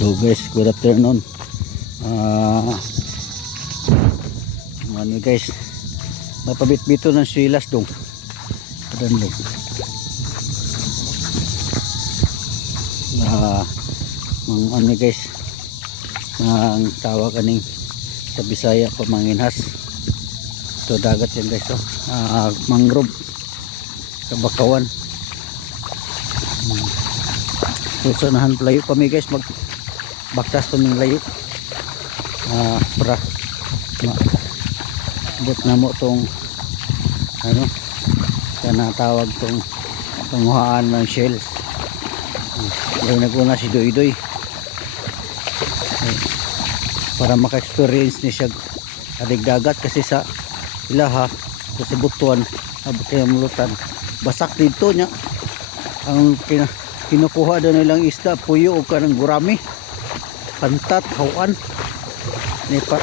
So guys, good afternoon. Ano guys, mapabit-bito ng silas dong. Padandong. Ano guys, ang tawag kaning sa Bisaya pamanginhas. Ito dagat yan guys, oh. Mangrove sa Bakawan. So nahan layo kami guys, magbaktas kaming layo para bot na mo tong ano kana tawag tong panguhaan ng shells. Yung naguna si Doy para maka-experience ni siya adig dagat kasi sa ilaha sa butuan abot kaya mulutan basak dito nya ang kinukuha doon nilang isda, puyo o kanang gurami, pantat, hawan nipa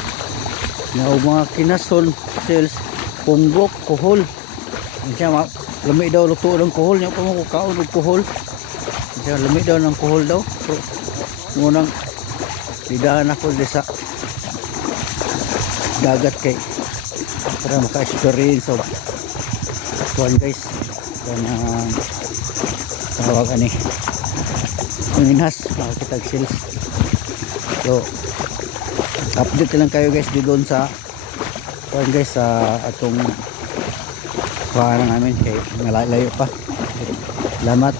na mga kinason, shells, punggok, kuhol siya lami daw luto ng kuhol niya pa mo kaon ng kuhol siya lami daw ng kuhol daw. So ngunang lidaan ako sa dagat kay para maka-experience of kuhan guys kana tawagan ni minhas makakitag shells. So update lang kayo guys di doon sa kuhan guys sa atong kuhan namin kay malayo pa. Salamat.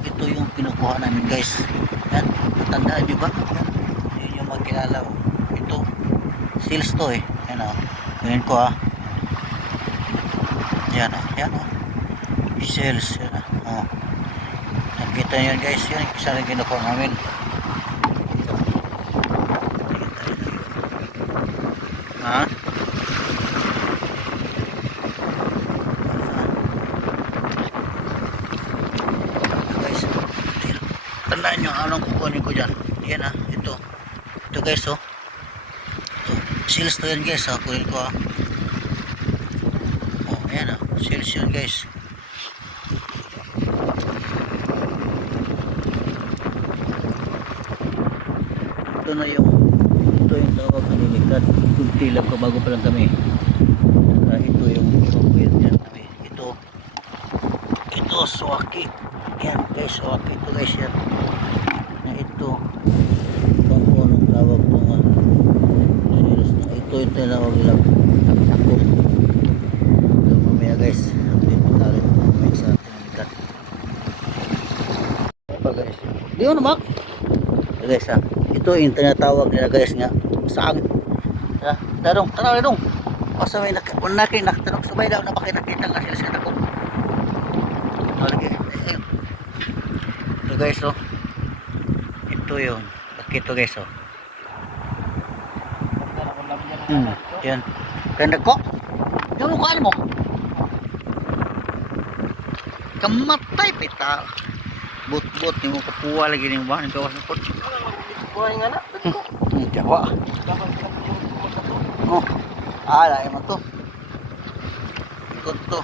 Ito yung pinukuha namin guys, yan, tandaan nyo ba yan yung magkilala ito seals to eh. Yan o, ganyan ko yan o, seals yan o, nakita nyo yan guys, yan isa rin kinukuha namin. Guys, tandaan nyo anong kukunin ko dyan. Yan ito guys oh, seals to yan guys kunin ko yan seals yan guys. Ito yung tawag na nilikad. Kunti lang ko bago pa lang kami. Ito yung pagpuyat yan kami. Ito suwaki yan guys, suwaki ito guys yan na ito kung anong tawag mga seals na ito yung tinawag lang taktak. So mamaya guys update po tayo mamaya sa tinilikat pa guys. Di mo namak guys ito yung tinatawag nila guys nga saang darong tanaw dong basta may naktanong sabay daw na baka nakita nga sila sa ako lagi ito guys ito yung ito guys yan ganda ko yung mukhaan mo kamatay pita but ni mo kapuwa lagi ning ba ning gawas ng pot buhay nga na jawa lain mo to ikot to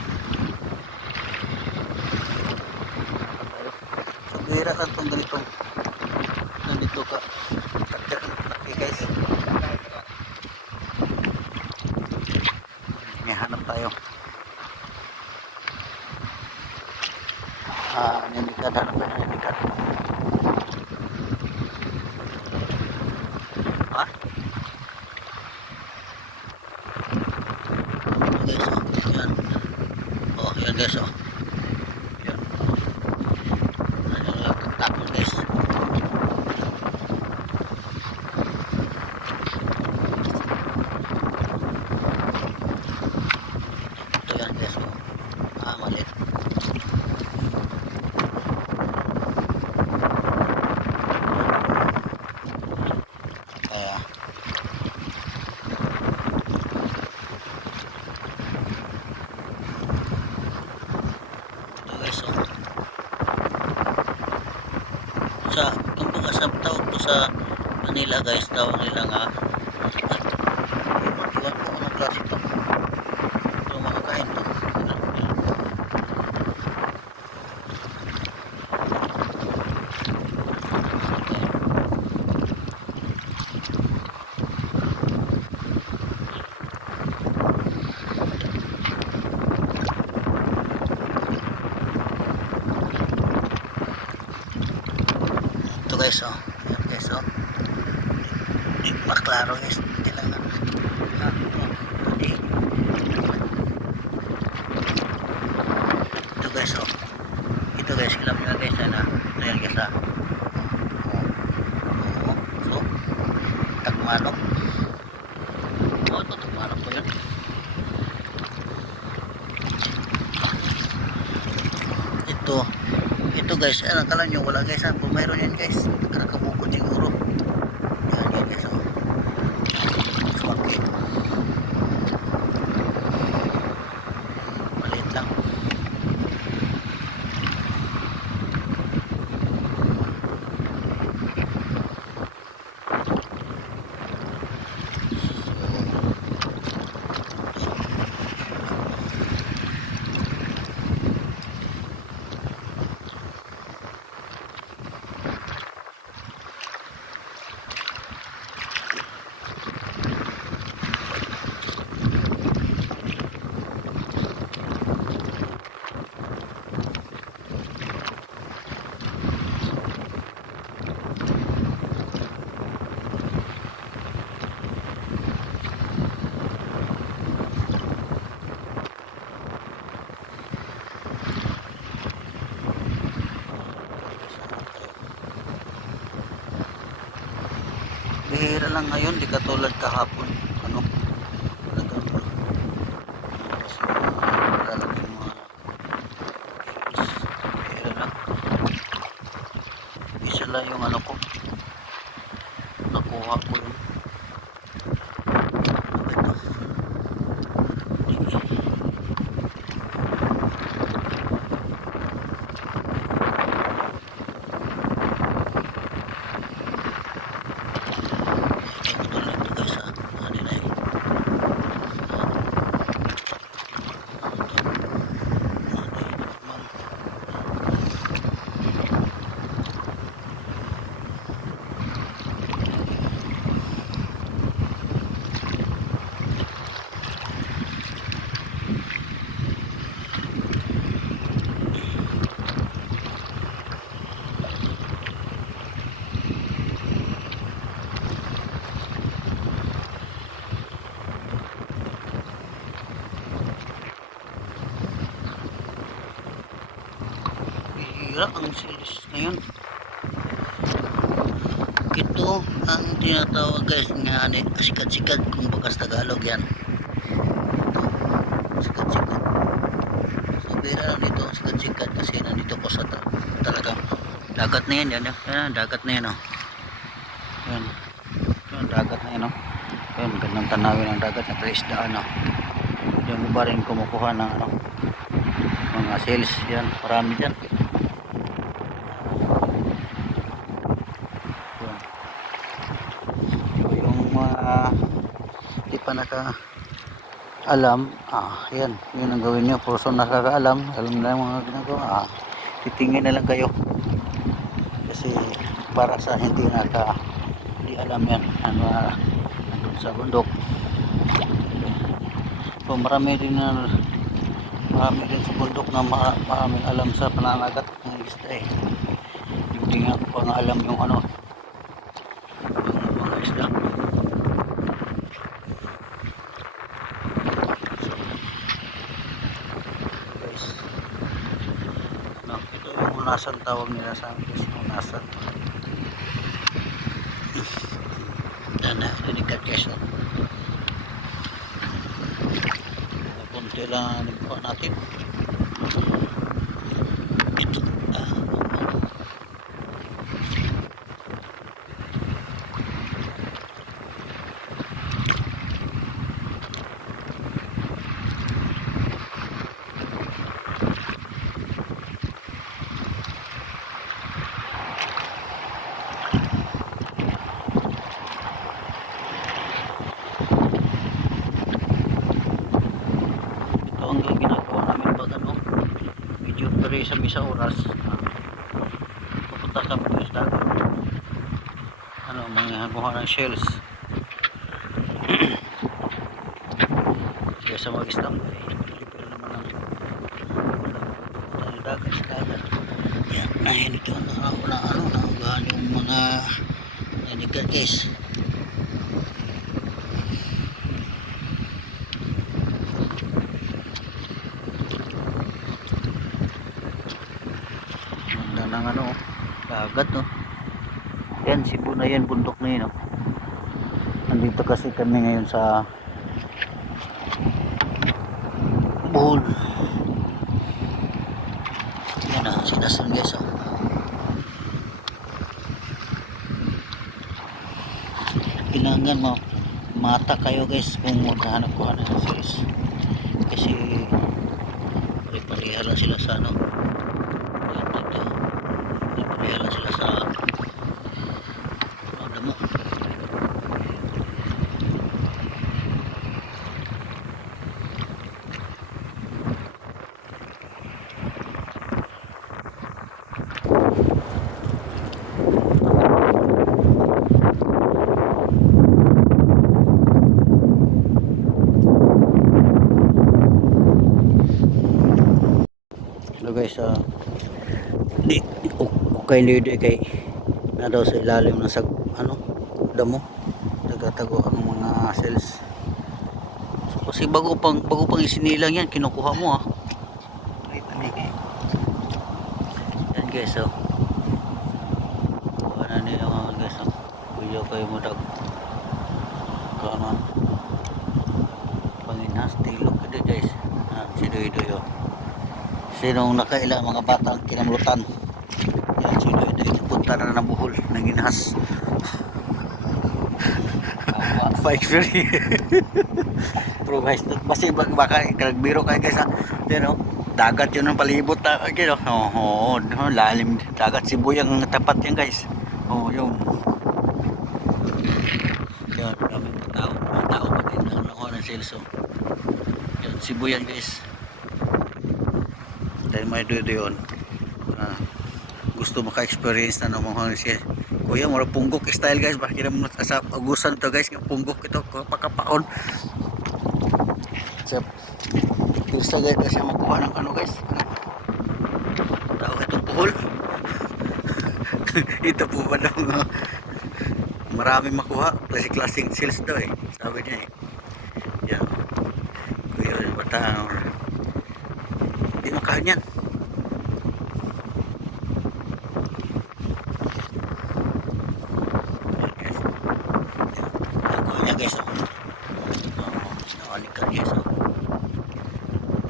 so bira ka itong ganitong nandito ka takyak laki guys. May hanap tayo nilikat hanap tayo nilikat yan guys yan tapos guys ito yan guys malit kaya sa kumbaga sa tawag to sa Manila guys, tawag nila nga iwan ko anong klase to. Ito makakain to. guys, oh. Ayan guys, oh. Di maklaro guys. Kailangan. Hindi. Ito guys, oh. Ito guys, ilam nyo guys, yan ah. Ito yan guys, ah. Oo. So, tagmanok. Oo, ito tagmanok po yun. Ito guys, akala nyo wala guys, ha? Kung mayroon yan guys, nakakabukod siguro. Yan guys, oh. Swaki. Maliit lang. Bihira lang ngayon, di katulad kahapon. Ano? Talagang lalaki mga bihira lang. Isa lang yung ano ko. Nakuha ko yun. Ito. Bihira ang silis ngayon. Ito ang tinatawag guys nga sikat-sikat kung bakas Tagalog yan. Ito, sikat-sikat. So bihira lang dito ang sikat-sikat kasi nandito ko sa talagang dagat na yan. Yan, dagat na yan, oh. Yan, dagat na yan, oh. Yan, gandang tanawin ang dagat na kaisdaan, oh. Yung iba rin kumukuha ng ano, mga sales yan, marami dyan. Yung di pa alam, yan, yun ang gawin nyo. Puso nakakaalam, alam na yung mga ginagawa, titingin na lang kayo kasi para sa hindi di alam yan, ano, nandun sa bundok. So marami rin sa bundok na maraming alam sa pananagat ng isda eh. Hindi nga ko pa nga alam yung ano, yung mga isda. Ito yung unasan, tawag nila sa amin, unasan. Yan na, dinikat guys. Kunti lang nagkuha natin. Ito. Ang ginagawa namin pag ano, medyo pero sa oras, pupunta kami sa dagat, ano, mga kuha ng shells. Kaya sa mag-stop libre naman ang dagat sa dagat. Yan, ito na ano, Ayan yung mga nanigan guys. Ganda ng ano, dagat no. Yan, Cebu na yan, bundok na yun no. Nandito kasi kami ngayon sa Bohol. Yan na, sinasan guys oh. Kailangan mo mata kayo guys kung maghahanap ko ng series. Kasi pare-pareha lang sila sa ano. Yan dito. Pare-pareha lang sila sa ano mo. Hello guys, di okay hindi kay na daw sa ilalim ng ano damo nagtatago ang mga cells. So, kasi bago pang isinilang yan kinukuha mo ah. Wait a minute. Yan guys oh. Kuha na nila mga guys oh. Kuya kayo mo dag kanan panginhas tilok ito guys. Si Doy oh. Sinong nakailang mga bata ang kinamlutan. Yan si Doy napunta na ng Bohol ng ginhas. Pa-experience. Pero guys, kasi baka nagbiro kayo guys ha. Yan o, dagat yun ang palibot na gino. Oo, lalim dagat Cebu yung tapat yan guys. Oo, yung yan, maraming mga tao pa din nakuha ng Celso. Yan, Cebu yan guys. Dahil may Doy yun. Gusto maka-experience na naman siya. Kuya, mura punggok style guys. Bakit naman sa agusan to guys. Yung punggok ito, pakapaon. So, gusto guys na siya makuha ng ano guys. Tawag itong Bohol. Ito po ba daw marami makuha. Klaseng sales daw eh. Sabi niya eh. Yan. Kuya, bata hindi makahan yan. Guys oh. Nakalikan guys oh.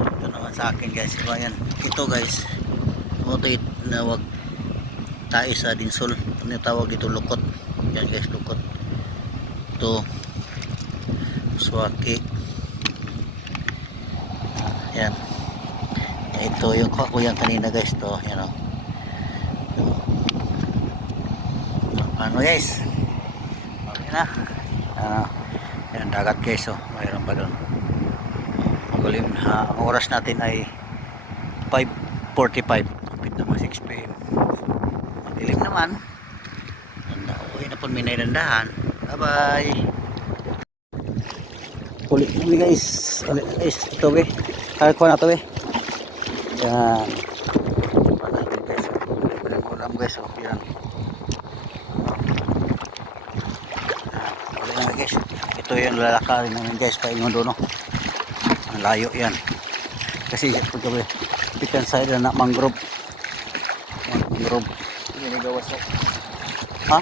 Ito naman sa akin guys. Yan. Ito guys. Ito na wag tayo sa dinsol. Ano tawag dito? Lukot. Yan guys, lukot. Ito swaki. Yan. Ito yung kakuyang kanina guys to. Yan oh. Ano guys? Okay na. Yan dagat guys oh. Mayroon pa doon. Magulim na. Ang oras natin ay 5:45. Kapit naman 6 PM. Madilim naman. Uwi na po minay dandahan. Bye bye. Ulit na guys. Ulit na guys. Ito be. Kaya ko na ito be. Yan. Guys. Ulam guys oh. Yan. Ulit na guys. Ito yung lalakarin namin guys. Paingon doon no. Ang layo yan. Kasi ito gabi. Pitan side na mangrove. Yan, mangrove. Ini gawas na. Ha?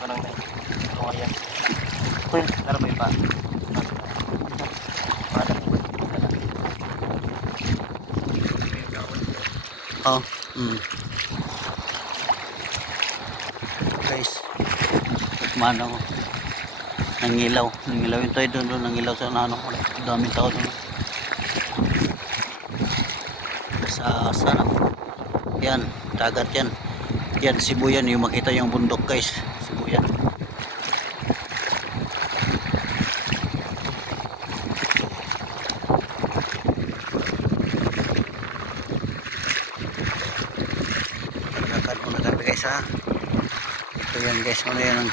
Kanang kawayan. Pwede, karabay pa. Oh, guys, mana ko. Nangilaw yung tayo doon, nangilaw sa ano, daming tao doon. Sa sana. Yan, dagat yan. Yan, Cebu yan, yung makita yung bundok guys. Cebu yan. Lakad muna kami guys ha. Ito yan guys, ano yan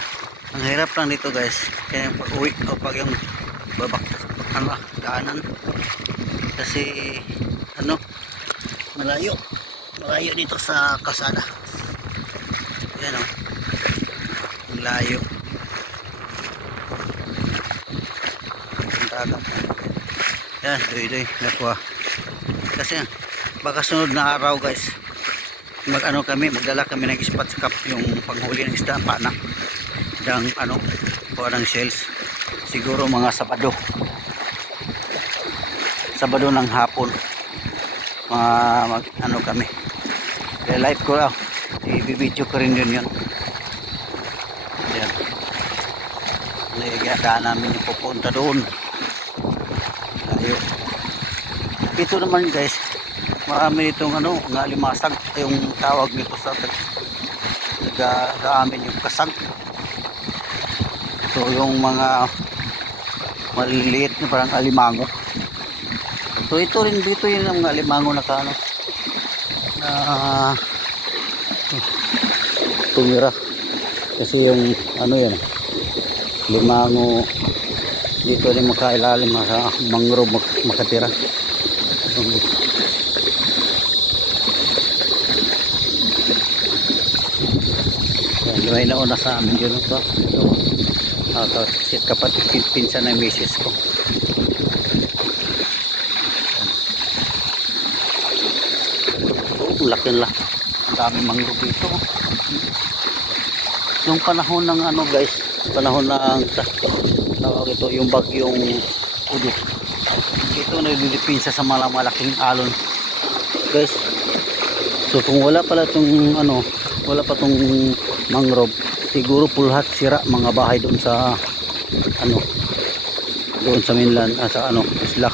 ang hirap lang dito guys. Kaya pag uwi o pag yung babak ano, daanan. Kasi ano, malayo dito sa kalsada. Yan o. Ang layo. Ang dagat. Yan, doy-doy. Nakuha. Kasi baka sunod na araw guys, magdala kami ng spot sa cup, yung panghuli ng isda, pana. Dang kuha ng shells. Siguro mga Sabado ng hapon. Kami. Kaya live ko lang. I-video ko rin yun. Yan. Nagigata namin yung pupunta doon. Layo. Ito naman guys, marami itong nga limasag, yung tawag nito sa amin yung kasag. So yung mga maliliit na parang alimango. So ito rin dito yung mga alimango na tumira. Kasi yung yan, limango dito rin makailalim sa mangrove makatira. May nauna sa amin yun ito. Kapatid pinsan ng misis ko. Laki. Ang dami mangrove dito. Nung panahon ng guys, panahon ng tawag ito, yung bagyong Udit. Ito nililipinsa sa malaking alon. Guys. So kung wala pa tong mangrove, siguro pulhat sira mga bahay doon sa mainland, sa isla.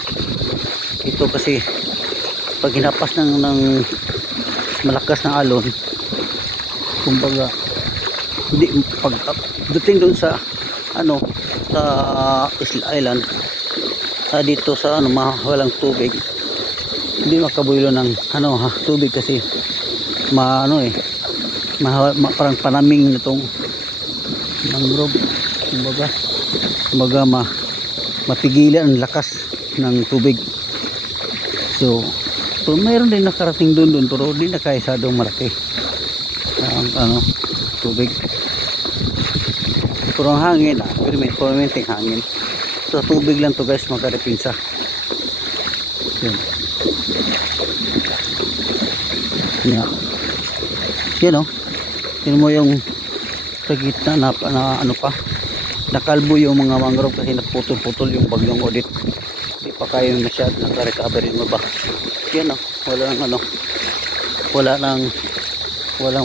Ito kasi pag hinapas ng malakas na alon, kumbaga hindi dating doon sa sa Isla Island, dito sa walang tubig, hindi makabulo ng tubig kasi parang panaming nitong mangrove, kumbaga mapigilan ang lakas ng tubig. So mayroon din nakarating doon pero hindi na kaisadong malaki ang tubig. Pero ang hangin permanenteng hangin. So tubig lang to guys, makarepinsa. Yan yun mo yung sa gitna na pa nakalbo yung mga mangrove kasi naputol-putol yung bagyong Udit. Hindi pa kayo masyad nakarecovery mo ba. Yan walang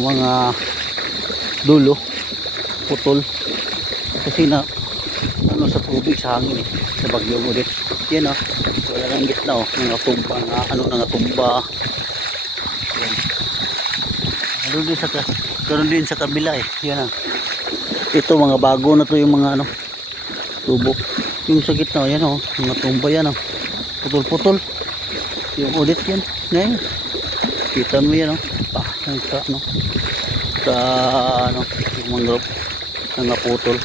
mga dulo, putol kasi sa tubig, sa hangin sa bagyong Udit. Yan wala nang gitna mga tumba tumba. Karon din sa kabila yan ito mga bago na to yung mga tubo. Yung sa gitna yan mga tumba yan putol-putol yung Udit yan ngayon. Kita mo yan yung mangrove na naputol.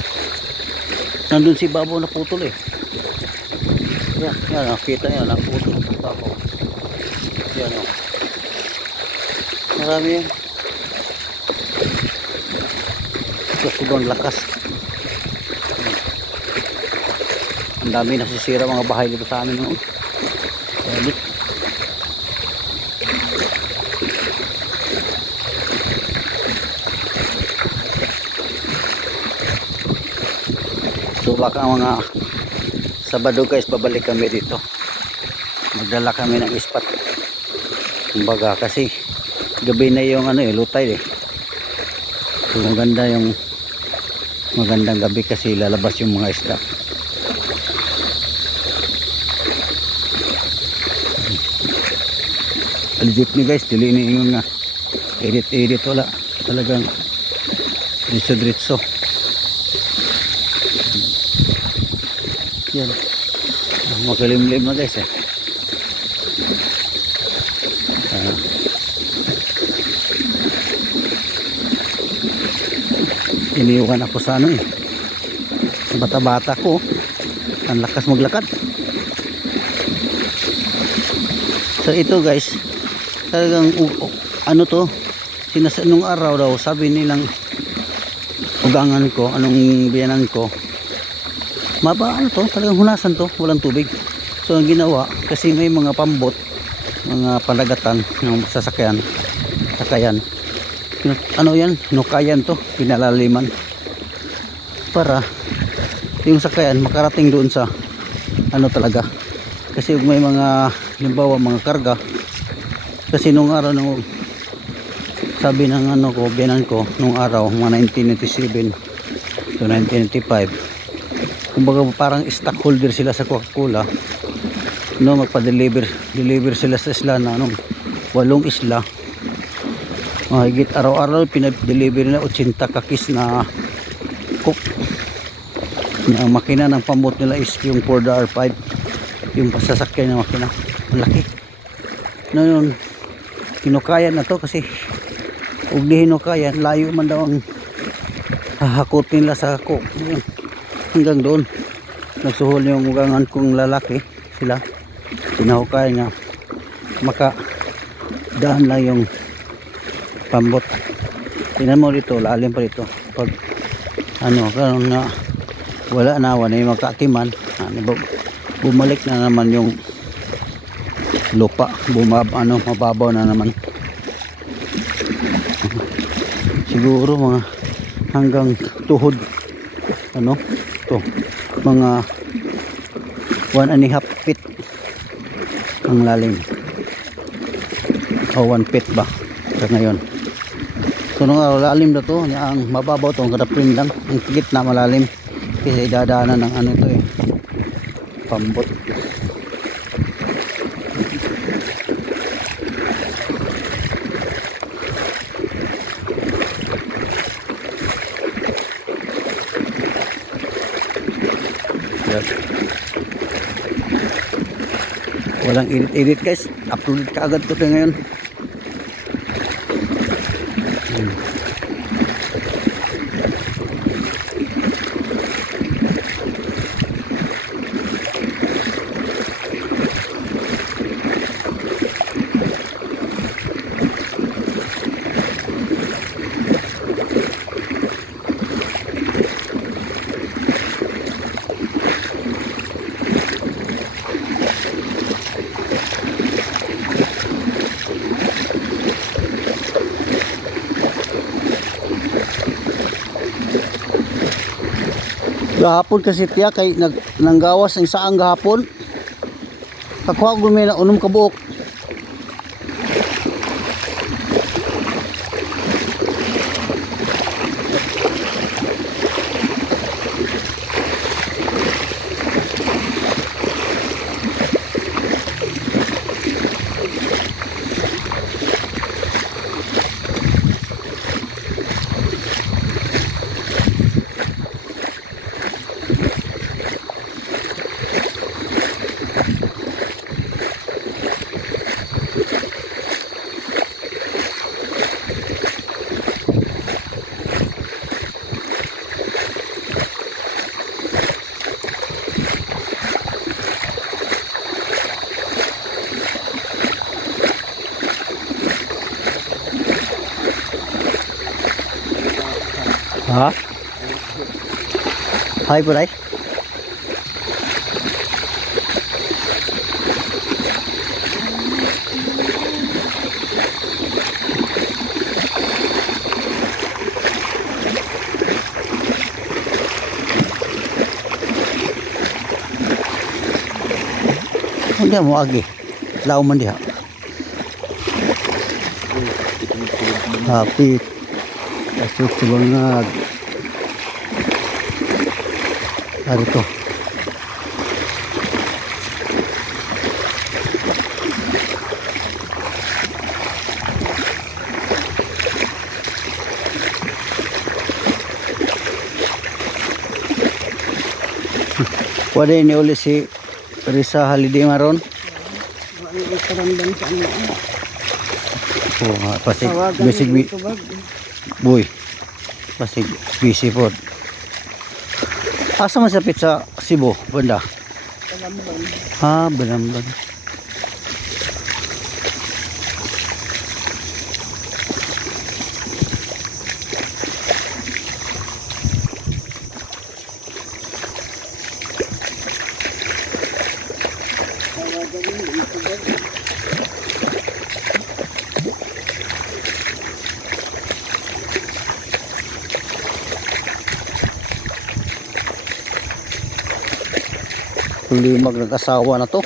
Nandun si Babaw na putol yan kita yan naputol Babaw yan marami yan sa sobrang lakas. Ang dami nasisira mga bahay dito sa amin so baka mga Sabado guys babalik kami dito, magdala kami ng ispat kumbaga kasi gabi na yung lutay so magandang gabi kasi lalabas yung mga isda. Legit ni guys, dili ni yung edit wala talagang diretso. Yan makalimlim na guys iniwan ako sa bata-bata ko, ang lakas maglakad. So ito guys talagang nung araw daw sabi nilang ugangan ko, anong biyanan ko, ano to, talagang hunasan to, walang tubig. So ang ginawa, kasi may mga pambot, mga palagatan ng sasakyan, ano yan, nukayan to, pinalaliman para yung sakayan makarating doon sa ano talaga. Kasi may mga halimbawa mga karga, kasi nung araw nung sabi ng ano ko, biyanan ko nung araw, mga 1997 to 1995, kumbaga parang stockholder sila sa Coca-Cola, no, magpa-deliver sila sa isla na anong 8 isla. Higit araw-araw pinag-deliver nila 80 kakis na coke. Ang makina ng pambot nila is yung 4R5, yung pasasakyan ng makina, malaki. Noon kinukayan na to kasi ug di hinukayan, layo man daw ang hahakutin nila sa coke. Hanggang doon nagsuhol yung ugangan kong lalaki, sila sinahukay nga maka daan lang yung pambot. Tingnan mo dito, lalim pa dito pag ano, karon na wala na yung magkatiman, bumalik na naman yung lupa, mababaw na naman. Siguro mga hanggang tuhod, ano to, mga 1.5 feet ang lalim, o 1 feet ba sa ngayon. So nung araw lalim na to, ang mababaw to, ang kadapin lang, ang tigit na malalim kasi idadaanan ng ano to eh, pambot. Walang edit guys, upload ka agad ko tayo ngayon. Gahapon kasi tiya kay nanggawas ang saang gahapon. Kakuha ko may unom ka buok. Ha? Hai po day. Hindi mo agi. Lao man diha. Happy. Asuk banget. Hari to. Wala ini uli si Risa Haliday maron. Ikaramdam sa ano. Oh, pasig bisig boy. Pasig busy po. Asa masapit sa Cebu, banda? Kalamban. Ha, Balamban. Limag nag-asawa na to.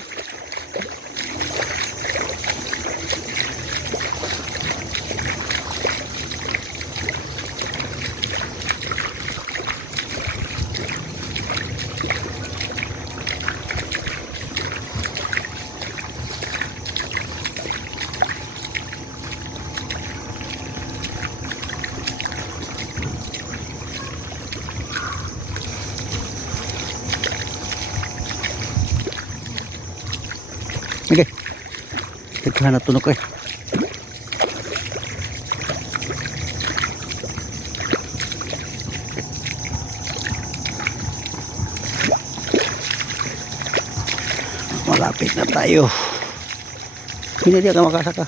Okay. Tignan na tunok eh. Malapit na tayo. Hindi dia ka makasaka.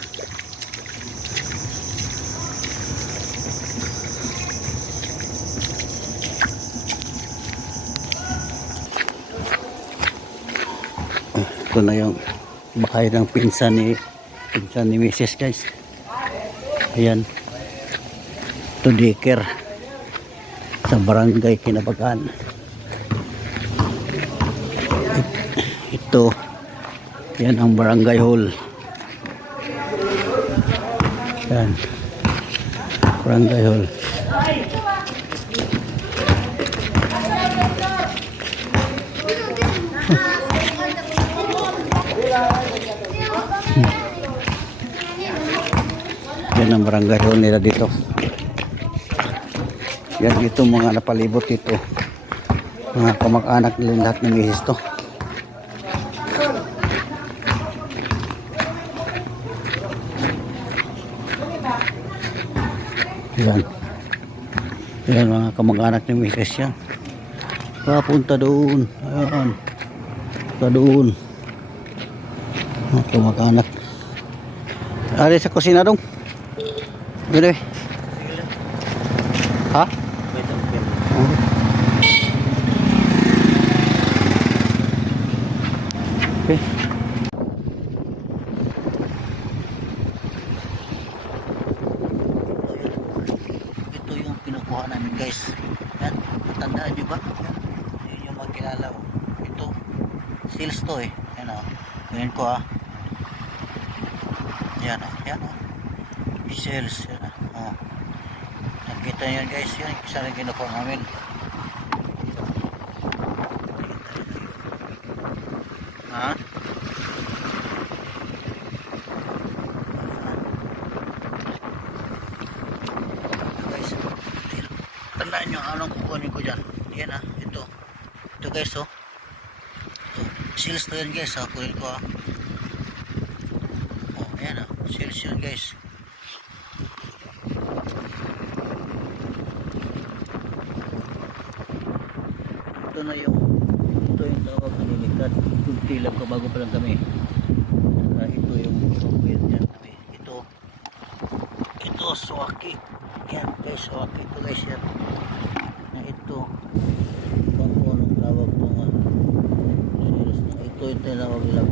Ito na yung bahay ng pinsan ni Mrs. guys. Ayan. Ito daycare sa barangay Kinabagan. Ito yan ang barangay hall. Yan. Barangay hall. Yan ang barangay hall nila dito. Yan dito mga napalibot dito. Mga kamag-anak nila lahat ng misis to. Yan. Yan mga kamag-anak ng misis yan. Papunta doon. Ayan. Punta doon. Mga kamag-anak. Ari sa kusina dong. Gini. Ha? Okay. Ito yung pinukuha namin guys. Yan. Tandaan nyo ba? Yan yung magkilala. Ito. Seals to eh. Yan o. Ganyan ko ah. Yan o. Yan o. Seals. Yan o. Nakita nyo guys. Yan. Isa rin kinukuha namin. Ha? Guys, tandaan nyo anong kukunin ko dyan. Yan ah, ito guys oh. Seals to yan guys ah, kunin ko ah. Oh, yan ah, seals yan guys. Ito na yung tawag na nilikad. Kunti lang ko bago pa lang kami. Ito yung pagpapayad dyan kami. Ito suwaki. Yan guys, suwaki ito guys yan. Na ito kung anong tawag ito nga. Ito yung tinawag lang.